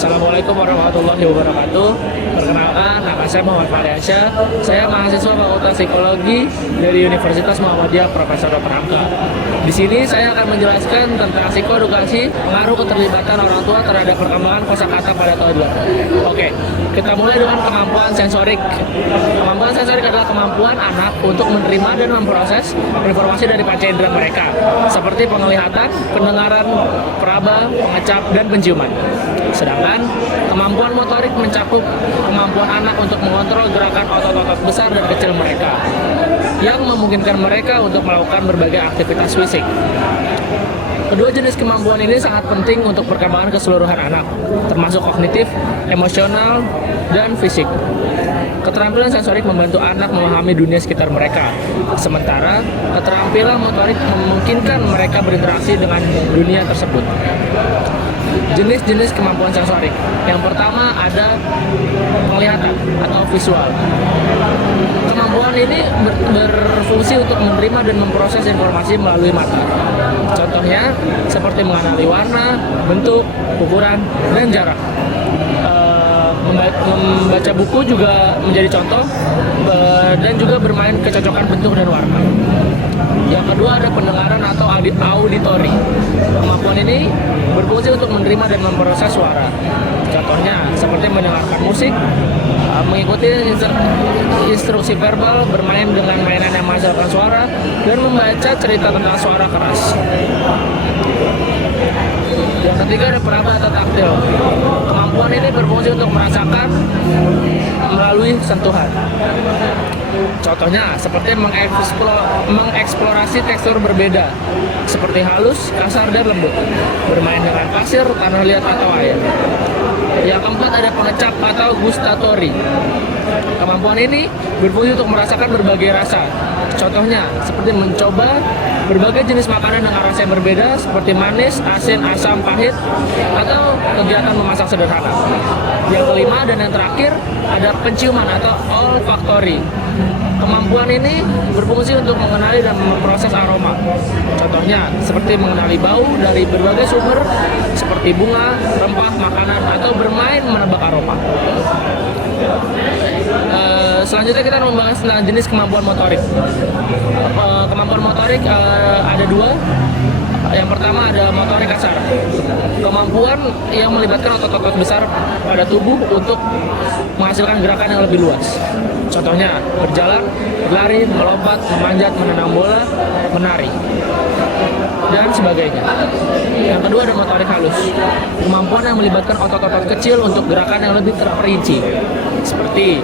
Assalamualaikum warahmatullahi wabarakatuh. Perkenalkan, nama saya Muhammad Fahriansyah. Saya mahasiswa Fakultas Psikologi dari Universitas Muhammadiyah Profesor Dr. Hamka. Di sini saya akan menjelaskan tentang psikoedukasi, pengaruh keterlibatan orang tua terhadap perkembangan kosakata pada toddler. Oke, kita mulai dengan kemampuan sensorik. Kemampuan sensorik adalah kemampuan anak untuk menerima dan memproses informasi dari panca indera mereka, seperti penglihatan, pendengaran, peraba, pengecap, dan penciuman. Sedangkan kemampuan motorik mencakup kemampuan anak untuk mengontrol gerakan otot-otot besar dan kecil mereka, yang memungkinkan mereka untuk melakukan berbagai aktivitas fisik. Kedua jenis kemampuan ini sangat penting untuk perkembangan keseluruhan anak, termasuk kognitif, emosional, dan fisik. Keterampilan sensorik membantu anak memahami dunia sekitar mereka, sementara keterampilan motorik memungkinkan mereka berinteraksi dengan dunia tersebut. Jenis-jenis kemampuan sensorik. Yang pertama ada penglihatan atau visual. Kemampuan ini berfungsi untuk menerima dan memproses informasi melalui mata. Contohnya seperti mengenali warna, bentuk, ukuran, dan jarak. Membaca buku juga menjadi contoh, dan juga bermain kecocokan bentuk dan warna. Yang kedua ada pendengaran atau auditori. Kemampuan ini berfungsi untuk menerima dan memproses suara. Contohnya seperti mendengarkan musik, mengikuti instruksi verbal, bermain dengan mainan yang menghasilkan suara, dan membaca cerita tentang suara keras. Yang ketiga ada peraba atau taktil. Kemampuan ini berfungsi untuk merasakan melalui sentuhan. Contohnya seperti mengeksplorasi tekstur berbeda, seperti halus, kasar, dan lembut, bermain dengan pasir, tanah liat, atau air. Yang keempat ada pengecap atau gustatori. Kemampuan ini berfungsi untuk merasakan berbagai rasa. Contohnya seperti mencoba berbagai jenis makanan dengan rasa yang berbeda, seperti manis, asin, asam, pahit, atau kegiatan memasak sederhana. Yang kelima dan yang terakhir ada penciuman atau olfaktori. Kemampuan ini berfungsi untuk mengenali dan memproses aroma. Contohnya seperti mengenali bau dari berbagai sumber seperti bunga, rempah, makanan, atau bermain menebak aroma. Selanjutnya kita membahas tentang jenis kemampuan motorik. Kemampuan motorik ada dua. Yang pertama ada motorik kasar. Kemampuan yang melibatkan otot-otot besar pada tubuh untuk menghasilkan gerakan yang lebih luas. Contohnya berjalan, berlari, melompat, memanjat, menendang bola, menari, dan sebagainya. Yang kedua ada motorik halus. Kemampuan yang melibatkan otot-otot kecil untuk gerakan yang lebih terperinci, seperti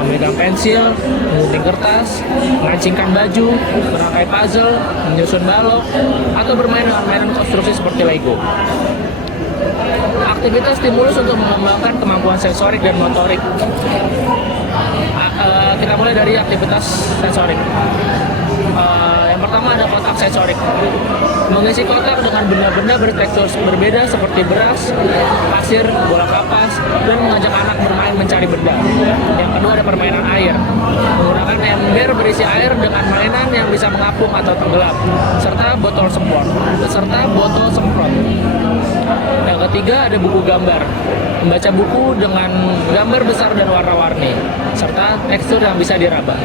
memegang pensil, menggunting kertas, mengancingkan baju, merangkai puzzle, menyusun balok, atau bermain dengan mainan konstruksi seperti Lego. Aktivitas stimulus untuk mengembangkan kemampuan sensorik dan motorik. Kita mulai dari aktivitas sensorik. Yang pertama ada kotak sensorik. Mengisi kotak dengan benda-benda bertekstur berbeda seperti beras, pasir, bola kapas, dan mengajak anak bermain mencari benda. Yang kedua ada permainan air. Menggunakan ember berisi air dengan mainan yang bisa mengapung atau tenggelam, serta botol semprot. Yang ketiga ada buku gambar. Membaca buku dengan gambar besar dan warna-warni, serta tekstur yang bisa diraba.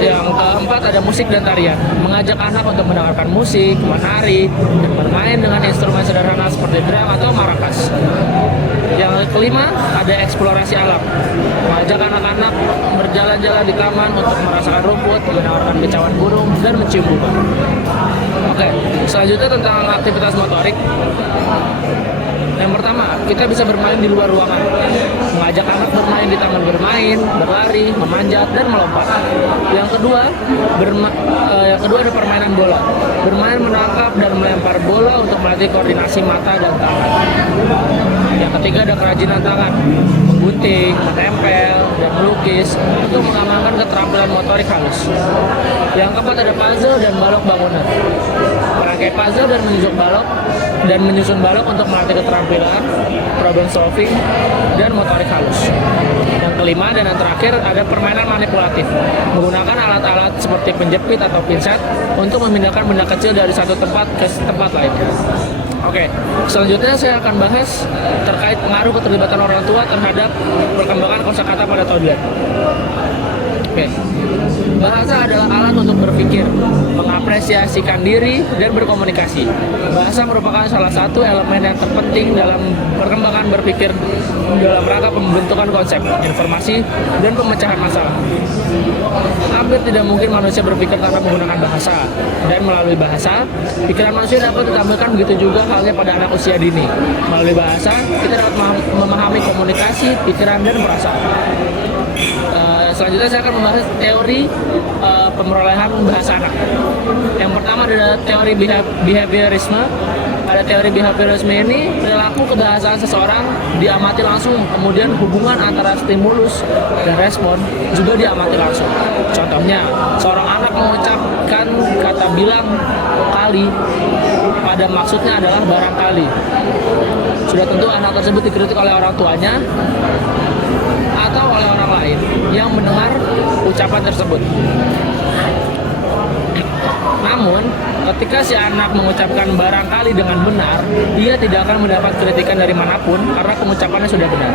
Yang keempat ada musik dan tarian. Mengajak anak untuk mendengarkan musik, menari, dan bermain dengan instrumen sederhana seperti drum atau maracas. Yang kelima ada eksplorasi alam. Mengajak anak-anak berjalan-jalan di taman untuk merasakan rumput, mendengarkan kicauan burung, dan mencium bunga. Oke, selanjutnya tentang aktivitas motorik. Yang pertama, kita bisa bermain di luar ruangan. Mengajak anak bermain di taman bermain, berlari, memanjat, dan melompat. Yang kedua ada permainan bola. Bermain menangkap dan melempar bola untuk melatih koordinasi mata dan tangan. Yang Yang ketiga ada kerajinan tangan, menggunting, menempel, dan melukis untuk mengembangkan keterampilan motorik halus. Yang keempat ada puzzle dan balok bangunan. Merangkai puzzle dan menyusun balok untuk melatih keterampilan, problem solving, dan motorik halus. Yang kelima dan yang terakhir ada permainan manipulatif, menggunakan alat-alat seperti penjepit atau pinset untuk memindahkan benda kecil dari satu tempat ke tempat lainnya. Oke, selanjutnya saya akan bahas terkait pengaruh keterlibatan orang tua terhadap perkembangan kosakata pada toddler. Oke. Bahasa adalah alat untuk berpikir, mengapresiasikan diri, dan berkomunikasi. Bahasa merupakan salah satu elemen yang terpenting dalam perkembangan berpikir dalam rangka pembentukan konsep, informasi, dan pemecahan masalah. Hampir tidak mungkin manusia berpikir tanpa menggunakan bahasa, dan melalui bahasa, pikiran manusia dapat ditampilkan. Begitu juga halnya pada anak usia dini. Melalui bahasa, kita dapat memahami komunikasi, pikiran, dan perasaan. Selanjutnya saya akan membahas teori pemerolehan bahasa anak. Yang pertama adalah teori behaviorisme. Pada teori behaviorisme ini, perilaku kebahasaan seseorang diamati langsung, kemudian hubungan antara stimulus dan respon juga diamati langsung. Contohnya, seorang anak mengucapkan kata bilang kali pada maksudnya adalah barangkali. Sudah tentu anak tersebut dikritik oleh orang tuanya atau oleh orang lain yang mendengar ucapan tersebut. Namun, ketika si anak mengucapkan barangkali dengan benar, ia tidak akan mendapat kritikan dari manapun karena pengucapannya sudah benar.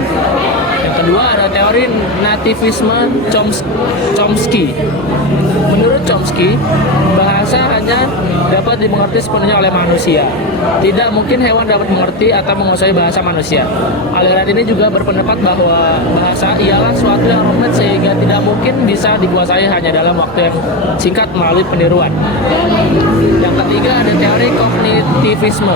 Yang kedua ada teori nativisme Chomsky. Menurut Chomsky, bahasa hanya dapat dimengerti sepenuhnya oleh manusia. Tidak mungkin hewan dapat mengerti atau menguasai bahasa manusia. Aliran ini juga berpendapat bahwa bahasa ialah suatu yang rumit sehingga tidak mungkin bisa dikuasai hanya dalam waktu yang singkat melalui peniruan. Yang ketiga ada teori kognitivisme.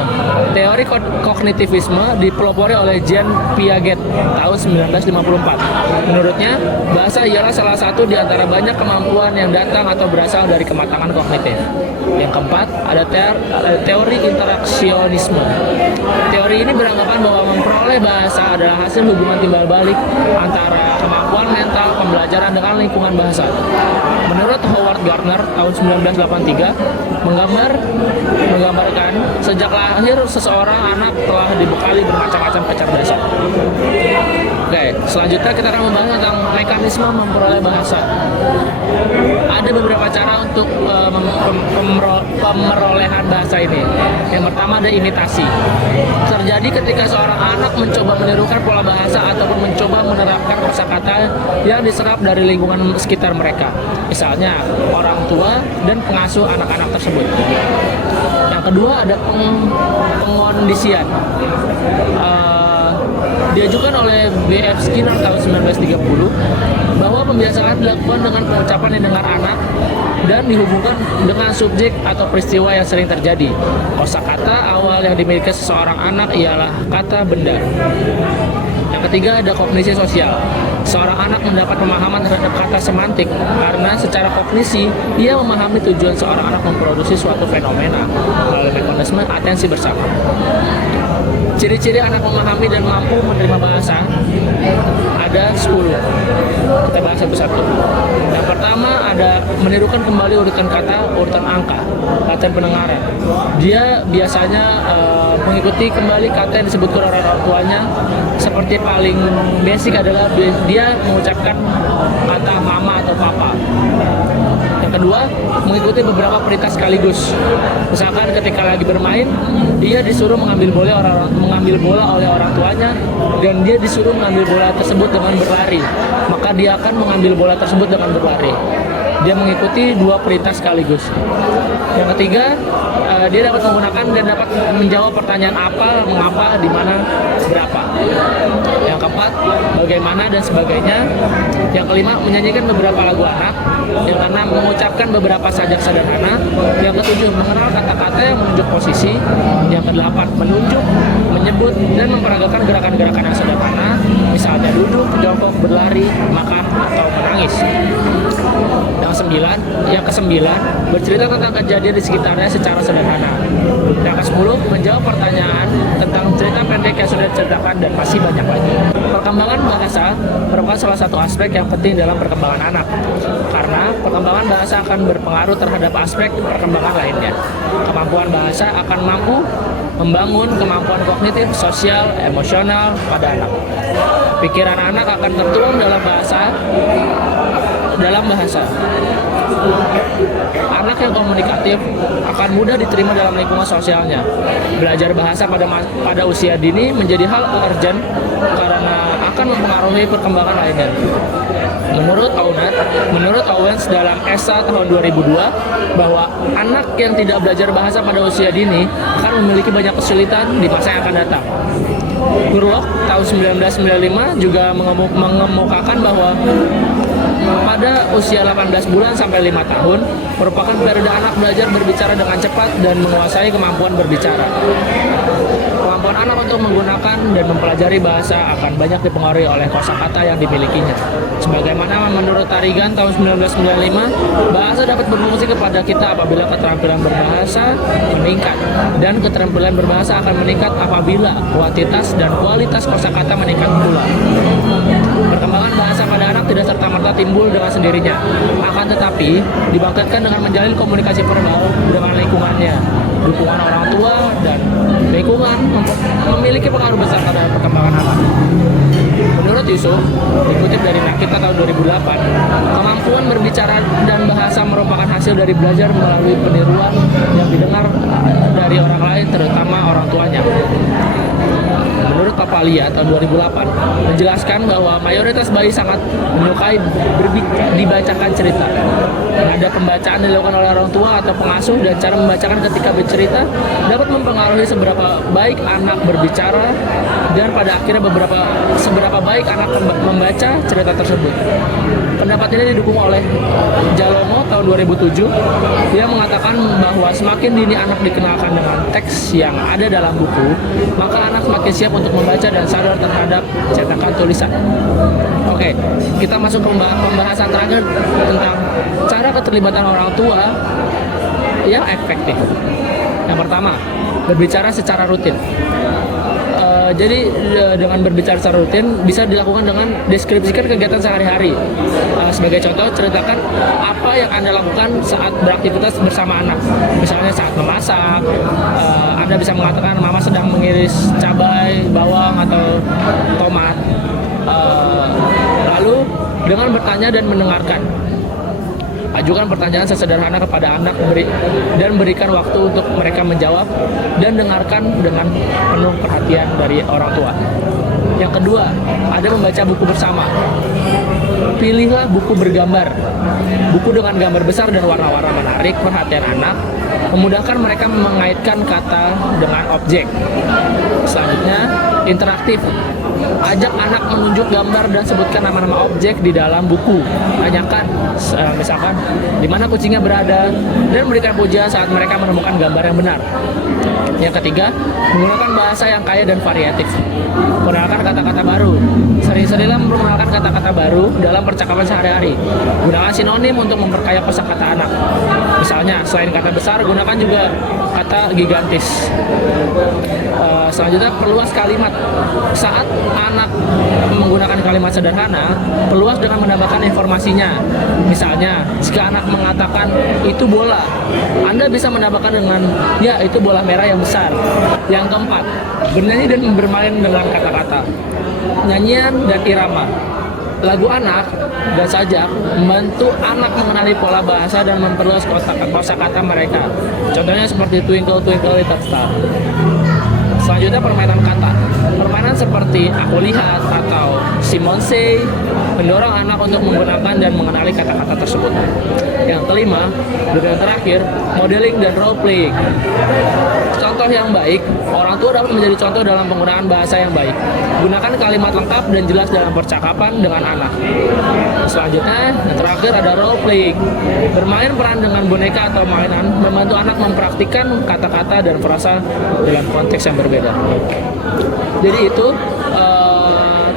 Teori kognitivisme dipelopori oleh Jean Piaget tahun 1954. Menurutnya, bahasa ialah salah satu di antara banyak kemampuan yang datang atau berasal dari kematangan kognitif. Yang keempat ada teori interaksionisme. Teori ini beranggapan bahwa memperoleh bahasa adalah hasil hubungan timbal balik antara kemampuan mental pembelajaran dengan lingkungan bahasa. Menurut Howard Gardner tahun 1983, menggambarkan sejak lahir seseorang anak telah dibekali bermacam-macam kecerdasan. Oke, selanjutnya kita akan membahas tentang mekanisme memperoleh bahasa. Ada beberapa cara untuk pemerolehan bahasa ini. Yang pertama ada imitasi. Terjadi ketika seorang anak mencoba menirukan pola bahasa ataupun mencoba menerapkan kosakata yang diserap dari lingkungan sekitar mereka. Misalnya orang tua dan pengasuh anak-anak tersebut. Yang kedua ada pengondisian. Diajukan oleh B.F. Skinner tahun 1930 bahwa pembiasaan dilakukan dengan pengucapan yang dengar anak dan dihubungkan dengan subjek atau peristiwa yang sering terjadi. Kosakata awal yang dimiliki seseorang anak ialah kata benda. Yang ketiga ada kognisi sosial. Seorang anak mendapat pemahaman terhadap kata semantik karena secara kognisi ia memahami tujuan seorang anak memproduksi suatu fenomena melalui mekanisme atensi bersama. Ciri-ciri anak memahami dan mampu menerima bahasa ada 10. Kita bahas satu-satu. Yang pertama ada menirukan kembali urutan kata, urutan angka, latihan pendengaran. Dia biasanya mengikuti kembali kata yang disebutkan oleh orang tuanya. Seperti paling basic adalah dia mengucapkan kata mama atau papa. Yang kedua, mengikuti beberapa perintah sekaligus. Misalkan ketika lagi bermain, dia disuruh mengambil bola oleh orang tuanya dan dia disuruh mengambil bola tersebut dengan berlari. Maka dia akan mengambil bola tersebut dengan berlari. Dia mengikuti dua perintah sekaligus. Yang ketiga, dia dapat menggunakan dan dapat menjawab pertanyaan apa, mengapa, di mana, berapa. Yang keempat, bagaimana dan sebagainya. Yang kelima, menyanyikan beberapa lagu anak. Yang keenam, mengucapkan beberapa sajak sederhana. Yang ketujuh, mengenal kata-kata yang menunjuk posisi. Yang kedelapan, menunjuk, menyebut, dan memperagakan gerakan-gerakan yang sederhana. Misalnya duduk, jongkok, berlari, makan, atau menangis. Yang kesembilan, bercerita tentang kejadian di sekitarnya secara sederhana. Yang ke-10, menjawab pertanyaan tentang cerita pendek yang sudah saya ceritakan dan masih banyak lagi. Perkembangan bahasa merupakan salah satu aspek yang penting dalam perkembangan anak, karena perkembangan bahasa akan berpengaruh terhadap aspek perkembangan lainnya. Kemampuan bahasa akan mampu membangun kemampuan kognitif, sosial, emosional pada anak. Pikiran anak akan tertuang dalam bahasa. Anak yang komunikatif akan mudah diterima dalam lingkungan sosialnya. Belajar bahasa pada usia dini menjadi hal urgent karena akan mempengaruhi perkembangan lainnya. Menurut Owens dalam esai tahun 2002 bahwa anak yang tidak belajar bahasa pada usia dini akan memiliki banyak kesulitan di masa yang akan datang. Gurlock tahun 1995 juga mengemukakan bahwa pada usia 18 bulan sampai 5 tahun merupakan periode anak belajar berbicara dengan cepat dan menguasai kemampuan berbicara. Kemampuan anak untuk menggunakan dan mempelajari bahasa akan banyak dipengaruhi oleh kosakata yang dimilikinya. Sebagaimana menurut Tarigan tahun 1995, bahasa dapat berfungsi kepada kita apabila keterampilan berbahasa meningkat, dan keterampilan berbahasa akan meningkat apabila kuantitas dan kualitas kosakata meningkat pula. Perkembangan bahasa pada anak tidak serta-merta timbul dengan sendirinya, akan tetapi dibangkitkan dengan menjalin komunikasi verbal dengan lingkungannya. Dukungan orang tua dan lingkungan memiliki pengaruh besar terhadap perkembangan anak. Menurut Yusuf, dikutip dari Nakita tahun 2008, kemampuan berbicara dan bahasa merupakan hasil dari belajar melalui peniruan yang didengar dari orang lain, terutama orang tuanya. Menurut Papalia tahun 2008 menjelaskan bahwa mayoritas bayi sangat menyukai dibacakan cerita. Ada pembacaan dilakukan oleh orang tua atau pengasuh, dan cara membacakan ketika bercerita dapat mempengaruhi seberapa baik anak berbicara dan pada akhirnya seberapa baik anak membaca cerita tersebut. Pendapat ini didukung oleh Jalongo tahun 2007. Dia mengatakan bahwa semakin dini anak dikenalkan dengan teks yang ada dalam buku, maka anak semakin siap untuk membaca dan sadar terhadap cetakan tulisan. Oke, kita masuk ke pembahasan terakhir tentang cara keterlibatan orang tua yang efektif. Yang pertama, berbicara secara rutin. Jadi dengan berbicara secara rutin bisa dilakukan dengan deskripsikan kegiatan sehari-hari. Sebagai contoh, ceritakan apa yang Anda lakukan saat beraktivitas bersama anak. Misalnya saat memasak, Anda bisa mengatakan mama sedang mengiris cabai, bawang, atau tomat. Lalu dengan bertanya dan mendengarkan. Ajukan pertanyaan sesederhana kepada anak dan berikan waktu untuk mereka menjawab, dan dengarkan dengan penuh perhatian dari orang tua. Yang kedua, ada membaca buku bersama. Pilihlah buku bergambar. Buku dengan gambar besar dan warna-warna menarik perhatian anak, memudahkan mereka mengaitkan kata dengan objek. Selanjutnya, interaktif. Ajak anak menunjuk gambar dan sebutkan nama-nama objek di dalam buku. Tanyakan, misalkan, di mana kucingnya berada, dan berikan pujian saat mereka menemukan gambar yang benar. Yang ketiga, menggunakan bahasa yang kaya dan variatif. Perkenalkan kata-kata baru. Sering-seringlah memperkenalkan kata-kata baru dalam percakapan sehari-hari. Gunakan sinonim untuk memperkaya kosakata anak. Misalnya, selain kata besar, gunakan juga kata gigantis. Selanjutnya, perluas kalimat. Saat anak menggunakan kalimat sederhana, perluas dengan menambahkan informasinya. Misalnya, jika anak mengatakan itu bola, Anda bisa menambahkan dengan ya itu bola merah yang besar. Yang keempat, bernyanyi dan bermain dengan kata-kata. Nyanyian dan irama. Lagu anak dan sajak membantu anak mengenali pola bahasa dan memperluas kosakata mereka. Contohnya seperti Twinkle Twinkle Little Star. Selanjutnya, permainan kata. Permainan seperti Aku Lihat atau Simon Say mendorong anak untuk menggunakan dan mengenali kata-kata tersebut. Yang kelima, dan yang terakhir, modeling dan role playing. Contoh yang baik, orang tua dapat menjadi contoh dalam penggunaan bahasa yang baik. Gunakan kalimat lengkap dan jelas dalam percakapan dengan anak. Selanjutnya, yang terakhir ada role playing. Bermain peran dengan boneka atau mainan membantu anak mempraktikkan kata-kata dan frasa dalam konteks yang berbeda. Jadi itu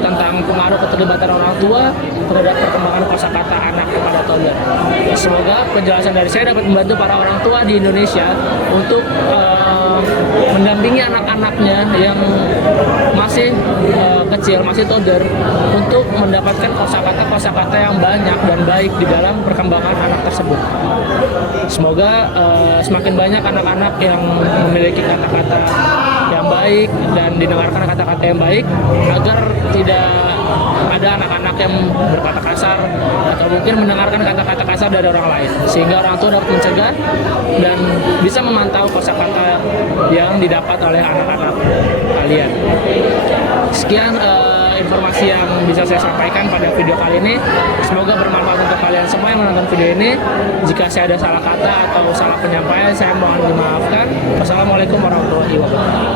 tentang pengaruh keterlibatan orang tua terhadap perkembangan kosakata anak kepada toddler. Semoga penjelasan dari saya dapat membantu para orang tua di Indonesia untuk mendampingi anak-anaknya yang masih masih kecil, masih toddler, untuk mendapatkan kosakata yang banyak dan baik di dalam perkembangan anak tersebut. Semoga semakin banyak anak-anak yang memiliki kata-kata yang baik dan didengarkan kata-kata yang baik, agar tidak ada anak-anak yang berkata kasar atau mungkin mendengarkan kata-kata kasar dari orang lain, sehingga orang tua dapat mencegah dan bisa memantau kosakata yang didapat oleh anak-anak kalian. Sekian informasi yang bisa saya sampaikan pada video kali ini. Semoga bermanfaat untuk kalian semua yang menonton video ini. Jika saya ada salah kata atau salah penyampaian, saya mohon dimaafkan. Wassalamualaikum warahmatullahi wabarakatuh.